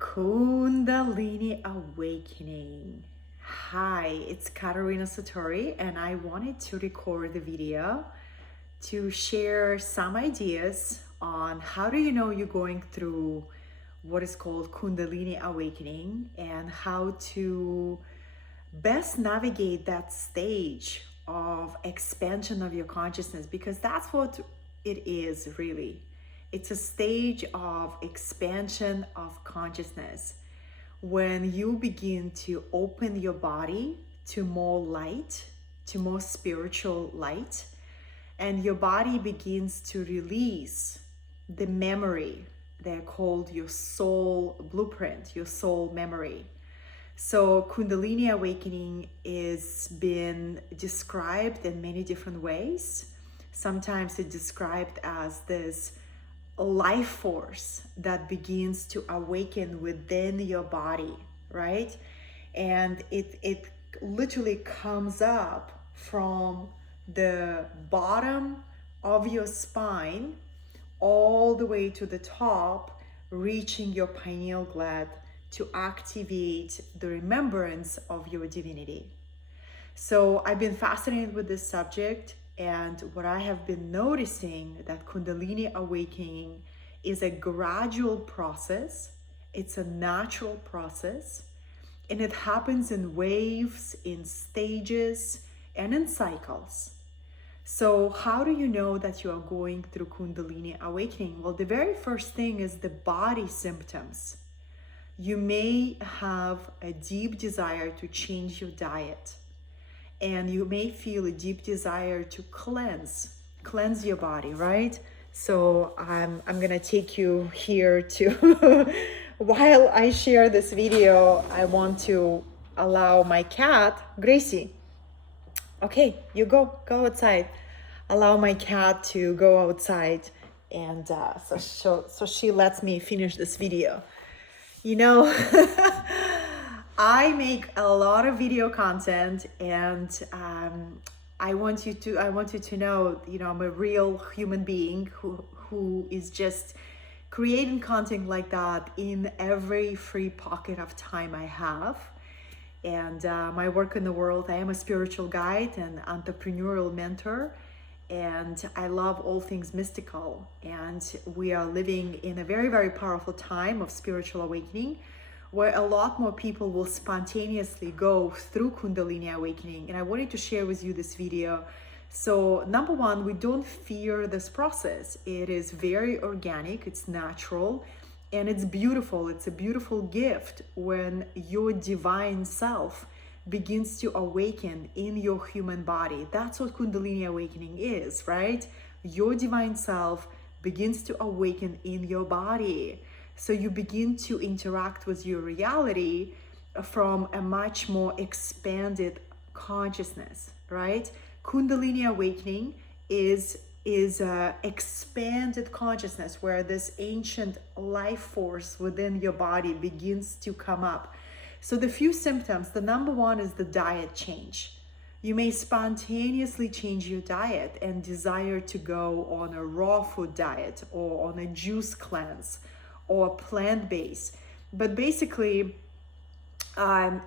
Kundalini Awakening. Hi, it's Katerina Sator, and I wanted to record the video to share some ideas on how do you know you're going through what is called Kundalini Awakening and how to best navigate that stage of expansion of your consciousness, because that's what it is really. It's a stage of expansion of consciousness when you begin to open your body to more light, to more spiritual light, and your body begins to release the memory. They're called your soul blueprint, your soul memory. So Kundalini Awakening is been described in many different ways. Sometimes it's described as this life force that begins to awaken within your body, right? And it literally comes up from the bottom of your spine all the way to the top, reaching your pineal gland to activate the remembrance of your divinity. So I've been fascinated with this subject, and what I have been noticing that Kundalini Awakening is a gradual process. It's a natural process, and it happens in waves, in stages, and in cycles. So how do you know that you are going through Kundalini Awakening? Well, the very first thing is the body symptoms. You may have a deep desire to change your diet, and you may feel a deep desire to cleanse your body, right? So I'm gonna take you here to while I share this video, I want to allow my cat, Gracie. Okay, you go outside. Allow my cat to go outside, and so she lets me finish this video. You know, I make a lot of video content, and I want you to know, I'm a real human being who is just creating content like that in every free pocket of time I have. And my work in the world, I am a spiritual guide and entrepreneurial mentor, and I love all things mystical. And we are living in a very, very powerful time of spiritual awakening, where a lot more people will spontaneously go through Kundalini Awakening. And I wanted to share with you this video. So number one, we don't fear this process. It is very organic, it's natural, and it's beautiful. It's a beautiful gift when your divine self begins to awaken in your human body. That's what Kundalini Awakening is, right? Your divine self begins to awaken in your body. So you begin to interact with your reality from a much more expanded consciousness, right? Kundalini Awakening is expanded consciousness, where this ancient life force within your body begins to come up. So the few symptoms, the number one is the diet change. You may spontaneously change your diet and desire to go on a raw food diet or on a juice cleanse or plant-based. But basically,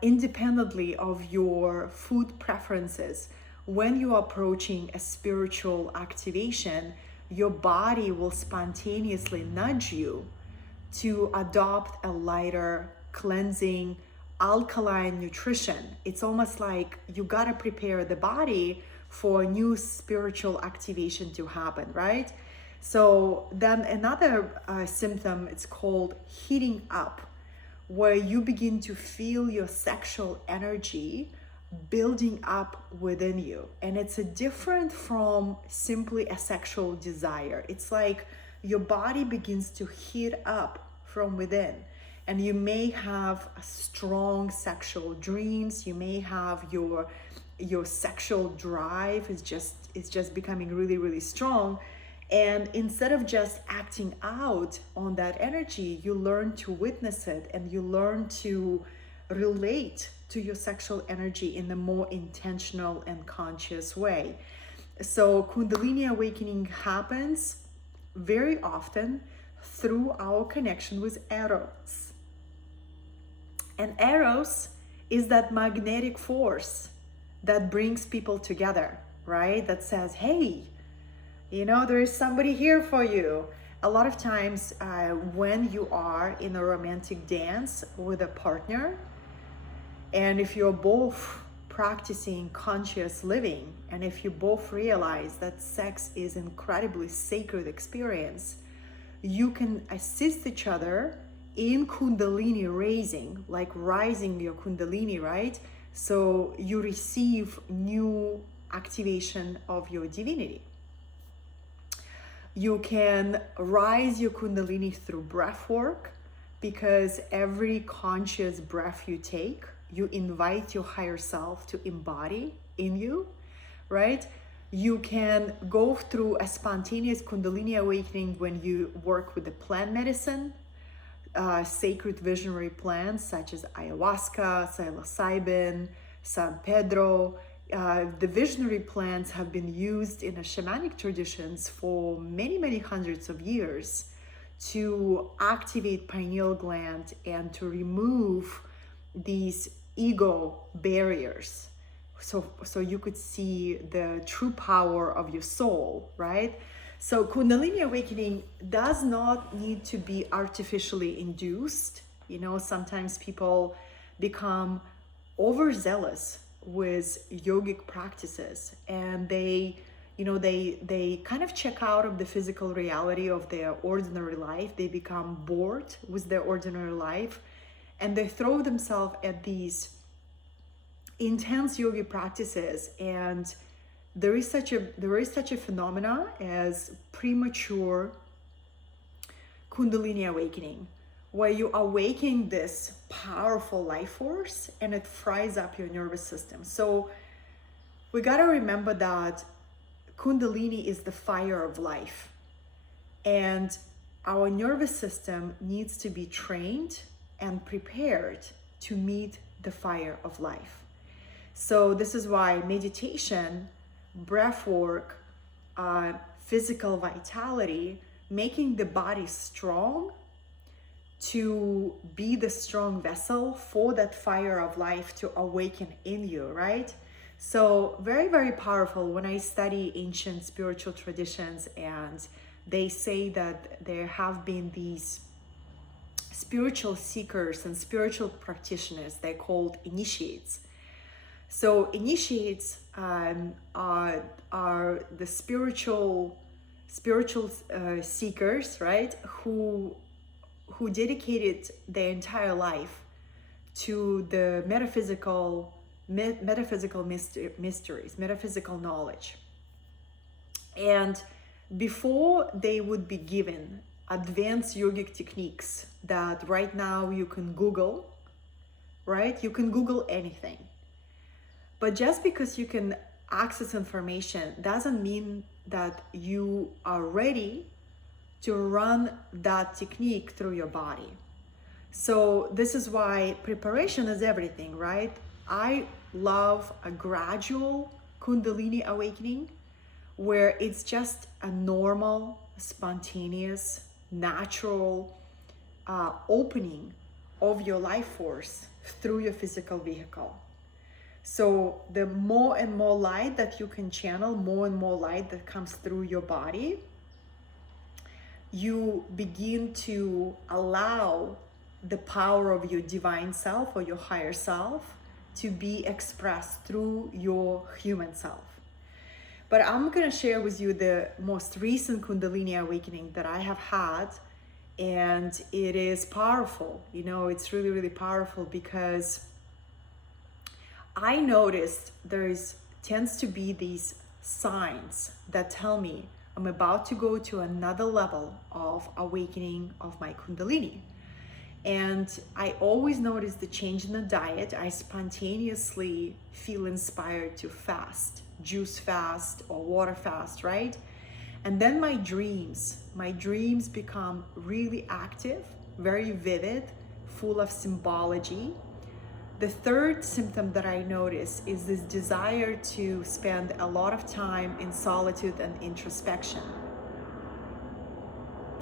independently of your food preferences, when you are approaching a spiritual activation, your body will spontaneously nudge you to adopt a lighter, cleansing, alkaline nutrition. It's almost like you gotta prepare the body for a new spiritual activation to happen, right? So then another symptom, it's called heating up, where you begin to feel your sexual energy building up within you. And it's a different from simply a sexual desire. It's like your body begins to heat up from within, and you may have strong sexual dreams. You may have your sexual drive is just becoming really, really strong. And instead of just acting out on that energy, you learn to witness it, and you learn to relate to your sexual energy in a more intentional and conscious way. So Kundalini Awakening happens very often through our connection with Eros. And Eros is that magnetic force that brings people together, right? That says, hey, you know, there is somebody here for you. A lot of times when you are in a romantic dance with a partner, and if you're both practicing conscious living, and if you both realize that sex is an incredibly sacred experience, you can assist each other in Kundalini raising, like rising your Kundalini, right? So you receive new activation of your divinity. You can rise your Kundalini through breath work, because every conscious breath you take, you invite your higher self to embody in you, right? You can go through a spontaneous Kundalini awakening when you work with the plant medicine, sacred visionary plants such as ayahuasca, psilocybin, San Pedro. The visionary plants have been used in the shamanic traditions for many, many hundreds of years to activate pineal gland and to remove these ego barriers. So you could see the true power of your soul, right? So Kundalini awakening does not need to be artificially induced. You know, sometimes people become overzealous with yogic practices, and they kind of check out of the physical reality of their ordinary life. They become bored with their ordinary life, and they throw themselves at these intense yogi practices. And there is such a phenomena as premature Kundalini awakening, where you awaken this powerful life force and it fries up your nervous system. So we got to remember that Kundalini is the fire of life, and our nervous system needs to be trained and prepared to meet the fire of life. So this is why meditation, breath work, physical vitality, making the body strong to be the strong vessel for that fire of life to awaken in you, right? So very, very powerful. When I study ancient spiritual traditions, and they say that there have been these spiritual seekers and spiritual practitioners, they're called initiates. So initiates are the spiritual seekers, right? Who dedicated their entire life to the metaphysical mysteries, metaphysical knowledge. And before they would be given advanced yogic techniques that right now you can Google, right? You can Google anything. But just because you can access information doesn't mean that you are ready to run that technique through your body. So this is why preparation is everything, right? I love a gradual Kundalini awakening where it's just a normal, spontaneous, natural opening of your life force through your physical vehicle. So the more and more light that you can channel, more and more light that comes through your body, you begin to allow the power of your divine self or your higher self to be expressed through your human self. But I'm going to share with you the most recent Kundalini awakening that I have had, and it is powerful. You know, it's really, really powerful because I noticed tends to be these signs that tell me I'm about to go to another level of awakening of my Kundalini. And I always notice the change in the diet. I spontaneously feel inspired to fast, juice fast or water fast, right? And then my dreams become really active, very vivid, full of symbology. The third symptom that I notice is this desire to spend a lot of time in solitude and introspection.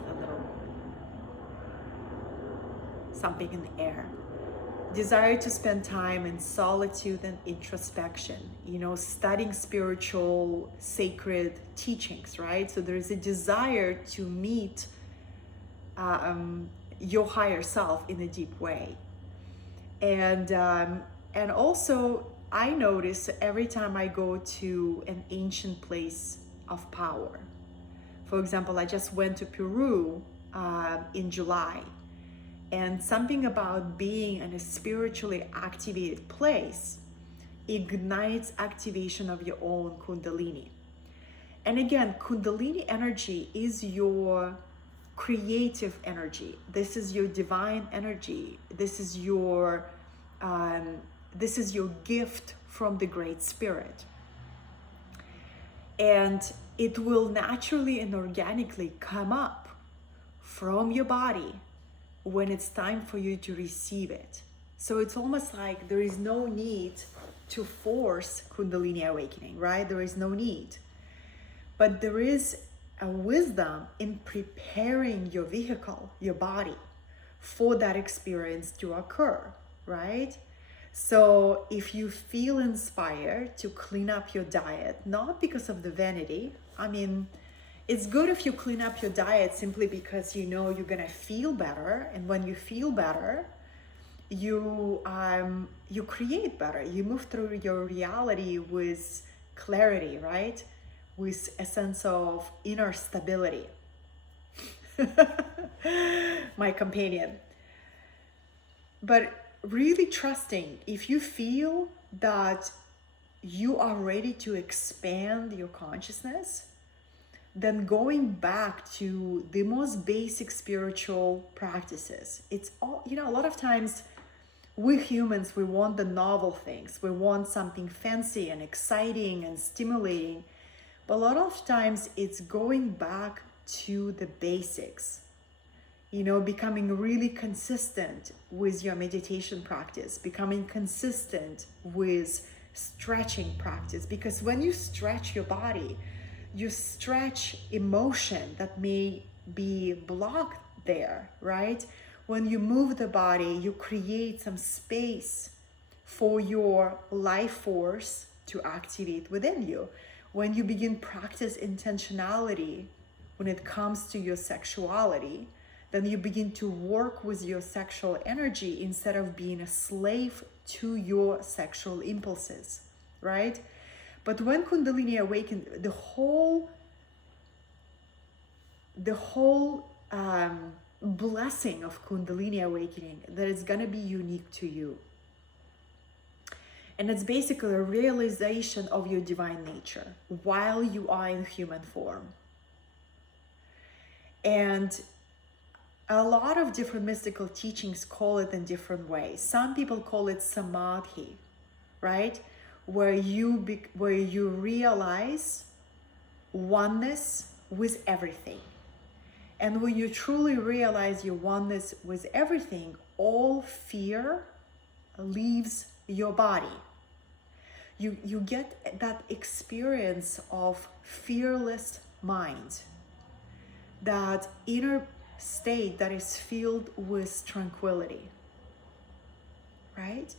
A little something in the air. desire to spend time in solitude and introspection, studying spiritual sacred teachings, right? So there's a desire to meet your higher self in a deep way. And also I notice every time I go to an ancient place of power. For example, I just went to Peru in July, and something about being in a spiritually activated place ignites activation of your own Kundalini. And again, Kundalini energy is your creative energy. This is your divine energy. This is your gift from the Great Spirit. And it will naturally and organically come up from your body when it's time for you to receive it. So it's almost like there is no need to force Kundalini awakening, right? There is no need. But there is a wisdom in preparing your vehicle, your body, for that experience to occur, right? So if you feel inspired to clean up your diet, not because of the vanity, I mean, it's good if you clean up your diet simply because you know you're gonna feel better, and when you feel better, you create better. You move through your reality with clarity, right? With a sense of inner stability. My companion. But really trusting, if you feel that you are ready to expand your consciousness, then going back to the most basic spiritual practices. It's all, a lot of times we humans, we want the novel things. We want something fancy and exciting and stimulating. But a lot of times it's going back to the basics. Becoming really consistent with your meditation practice, becoming consistent with stretching practice. Because when you stretch your body, you stretch emotion that may be blocked there, right? When you move the body, you create some space for your life force to activate within you. When you begin practice intentionality when it comes to your sexuality, then you begin to work with your sexual energy instead of being a slave to your sexual impulses, right? But when Kundalini awakens, the whole blessing of Kundalini awakening, that it's gonna be unique to you. And it's basically a realization of your divine nature while you are in human form. And a lot of different mystical teachings call it in different ways. Some people call it samadhi, right? Where you realize oneness with everything. And when you truly realize your oneness with everything, all fear leaves your body. You get that experience of fearless mind, that inner state that is filled with tranquility, right?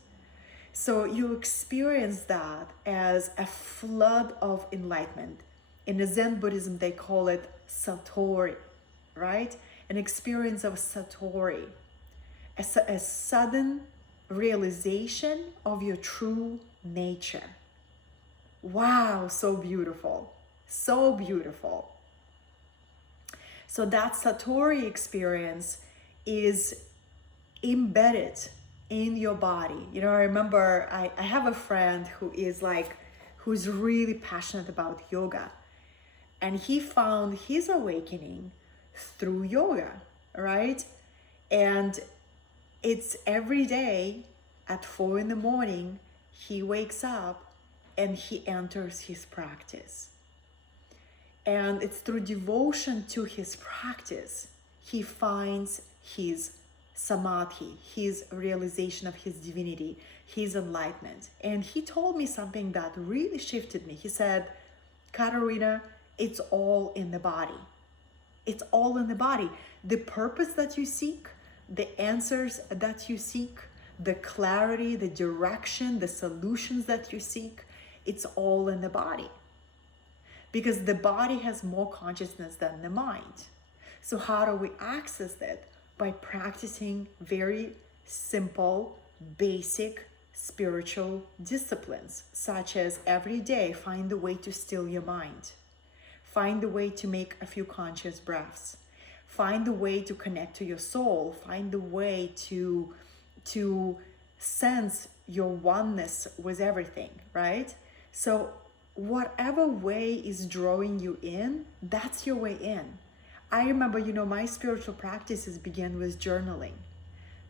So you experience that as a flood of enlightenment. In Zen Buddhism, they call it Satori, right? An experience of Satori, a sudden realization of your true nature. Wow, so beautiful, so beautiful. So that Satori experience is embedded in your body. I remember I have a friend who's really passionate about yoga, and he found his awakening through yoga, right? And it's every day at 4 a.m, he wakes up and he enters his practice. And it's through devotion to his practice, he finds his samadhi, his realization of his divinity, his enlightenment. And he told me something that really shifted me. He said, Katerina, it's all in the body. It's all in the body. The purpose that you seek, the answers that you seek, the clarity, the direction, the solutions that you seek, it's all in the body. Because the body has more consciousness than the mind. So how do we access that? By practicing very simple, basic spiritual disciplines, such as every day find a way to still your mind. Find a way to make a few conscious breaths. Find a way to connect to your soul. Find a way to sense your oneness with everything, right? So whatever way is drawing you in, that's your way in. I remember, my spiritual practices began with journaling.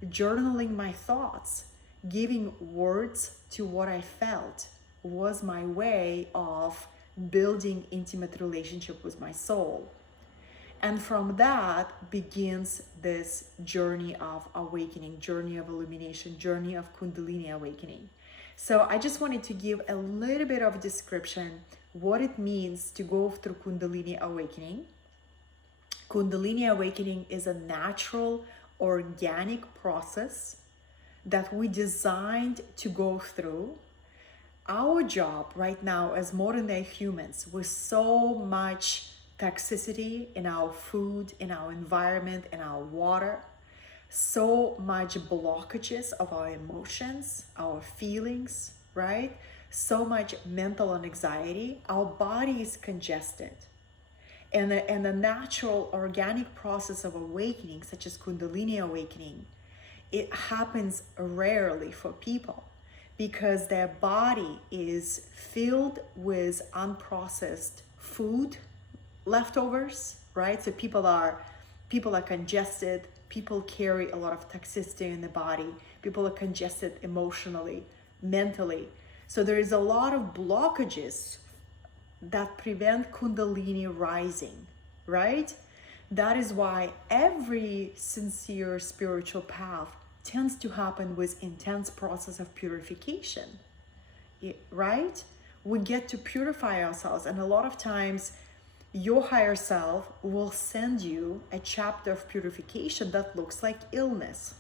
Journaling my thoughts, giving words to what I felt was my way of building intimate relationship with my soul. And from that begins this journey of awakening, journey of illumination, journey of Kundalini awakening. So I just wanted to give a little bit of description what it means to go through Kundalini awakening. Kundalini awakening is a natural, organic process that we designed to go through. Our job right now as modern day humans, with so much toxicity in our food, in our environment, in our water, so much blockages of our emotions, our feelings, right? So much mental anxiety, our body is congested. And the natural organic process of awakening, such as Kundalini awakening, it happens rarely for people because their body is filled with unprocessed food leftovers, right? So people are congested, people carry a lot of toxicity in the body, people are congested emotionally, mentally. So there is a lot of blockages that prevent Kundalini rising, right? That is why every sincere spiritual path tends to happen with intense process of purification, right? We get to purify ourselves, and a lot of times your higher self will send you a chapter of purification that looks like illness,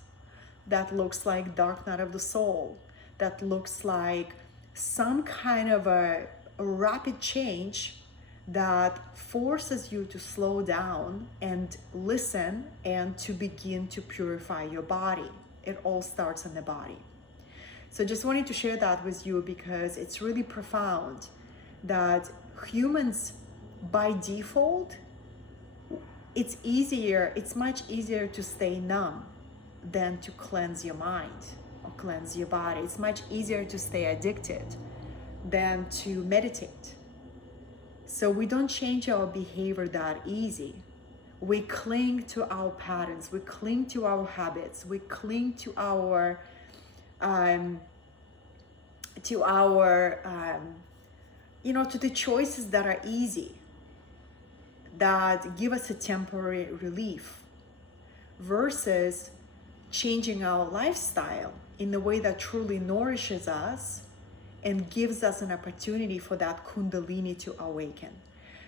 that looks like dark night of the soul, that looks like some kind of a rapid change that forces you to slow down and listen and to begin to purify your body. It all starts in the body. So just wanted to share that with you because it's really profound that humans by default, it's much easier to stay numb than to cleanse your mind or cleanse your body. It's much easier to stay addicted than to meditate. So we don't change our behavior that easy. We cling to our patterns, we cling to our habits, we cling to our to the choices that are easy, that give us a temporary relief, versus changing our lifestyle in a way that truly nourishes us and gives us an opportunity for that Kundalini to awaken.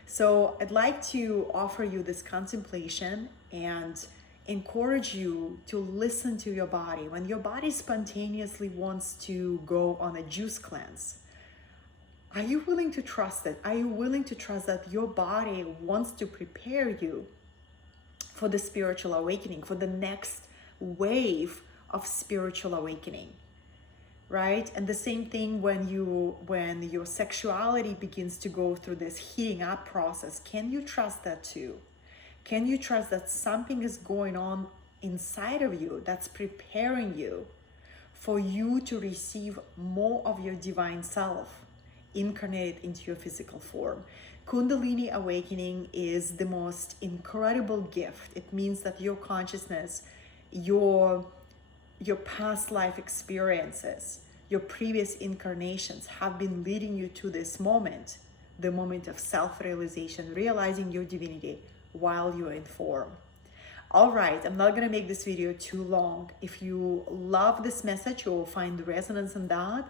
So I'd like to offer you this contemplation and encourage you to listen to your body. When your body spontaneously wants to go on a juice cleanse, are you willing to trust it? Are you willing to trust that your body wants to prepare you for the spiritual awakening, for the next wave of spiritual awakening? Right? And the same thing when your sexuality begins to go through this heating up process, can you trust that too? Can you trust that something is going on inside of you that's preparing you for you to receive more of your divine self incarnated into your physical form? Kundalini awakening is the most incredible gift. It means that your consciousness, your past life experiences, your previous incarnations have been leading you to this moment, the moment of self-realization, realizing your divinity while you're in form. All right, I'm not gonna make this video too long. If you love this message, you will find resonance in that.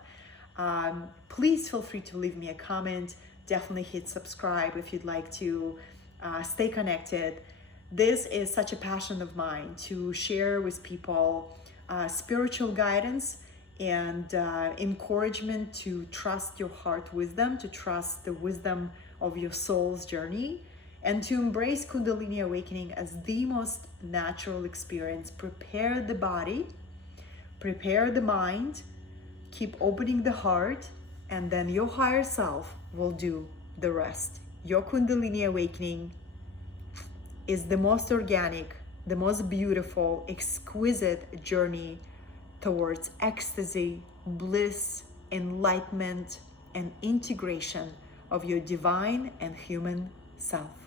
Please feel free to leave me a comment. Definitely hit subscribe if you'd like to stay connected. This is such a passion of mine to share with people spiritual guidance and encouragement to trust your heart wisdom, to trust the wisdom of your soul's journey, and to embrace Kundalini Awakening as the most natural experience. Prepare the body, prepare the mind, keep opening the heart, and then your higher self will do the rest. Your Kundalini Awakening is the most organic, the most beautiful, exquisite journey towards ecstasy, bliss, enlightenment, and integration of your divine and human self.